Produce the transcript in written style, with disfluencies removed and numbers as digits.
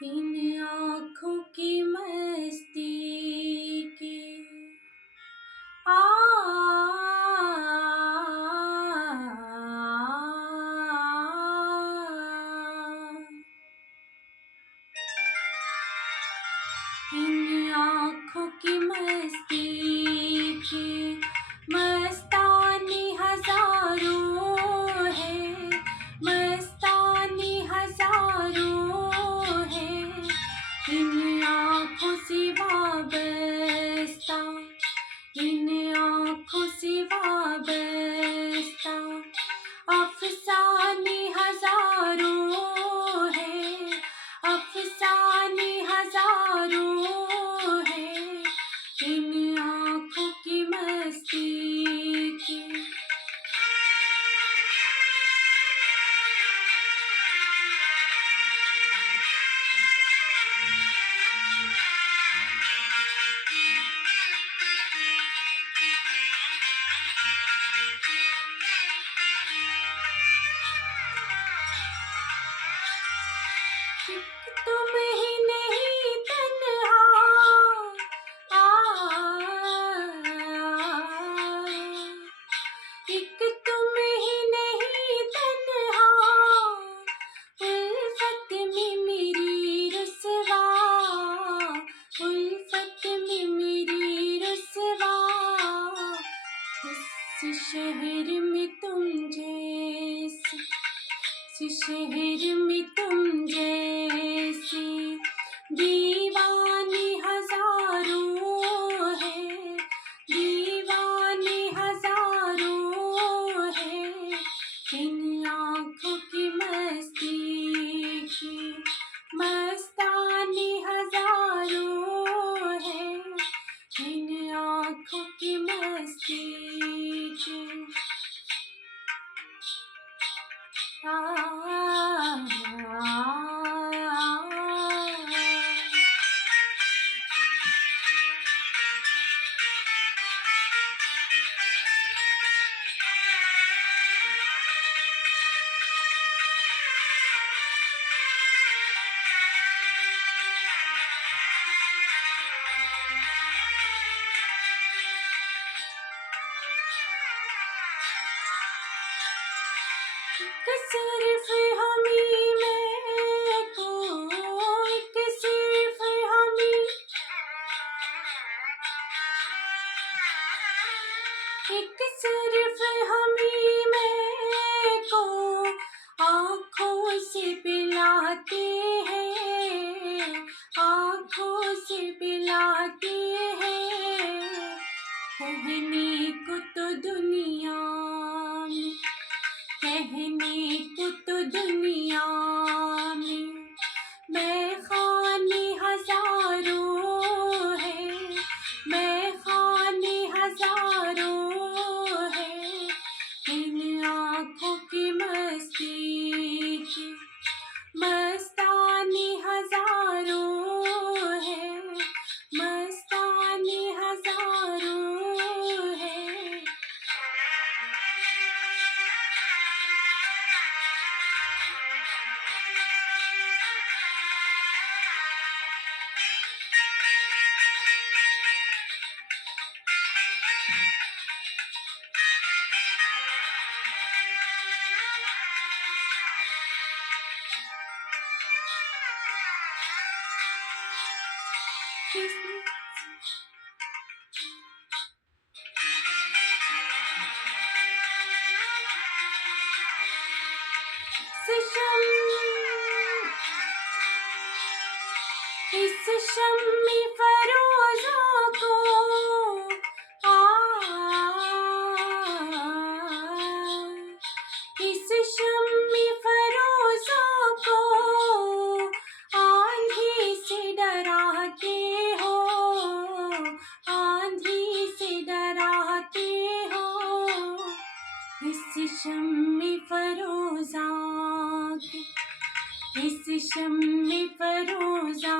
इन आँखों की मस्ती की इन आँखों की मस्ती की मस्तानी हजारों है, मस्तानी हजारों है। इन आँखों से वाबस्ता, इन आँखों से वाबस्ता अफसाने हजारों है, अफसाने हजारों है। इन आँखों की मस्ती की तुम ही नहीं तन्हा एक तुम ही नहीं तन्हा उल्फत में मेरी रुसवा, उल्फत में मेरी रुसवा। इस शहर में तुम जैसी, इस शहर में तुम जैसी दीवाने हजारों है, दीवाने हजारों है। इन आँखों की मस्ती की मस्तानी हजारों है। इन आँखों की मस्ती की सिर्फ हमी में को, एक सिर्फ हमी, एक सिर्फ हमी में को आँखों से पिलाते हैं, आँखों से पिलाते हैं। कहने को तो दुनिया में, कहने को तो दुनिया में मैं खाने हजारों है, मैं खाने हजारों है। इन आँखों की मस्ती की मस्तानी हजारों है, मस्तानी हजारों है। इस शम्मी फरोज़ा को इस शम्मी फरोज़ा को आंधी से डराते हो, आंधी से डराते हो। इस शम्मी फरोज़ा के, इस शम्मी फरोज़ा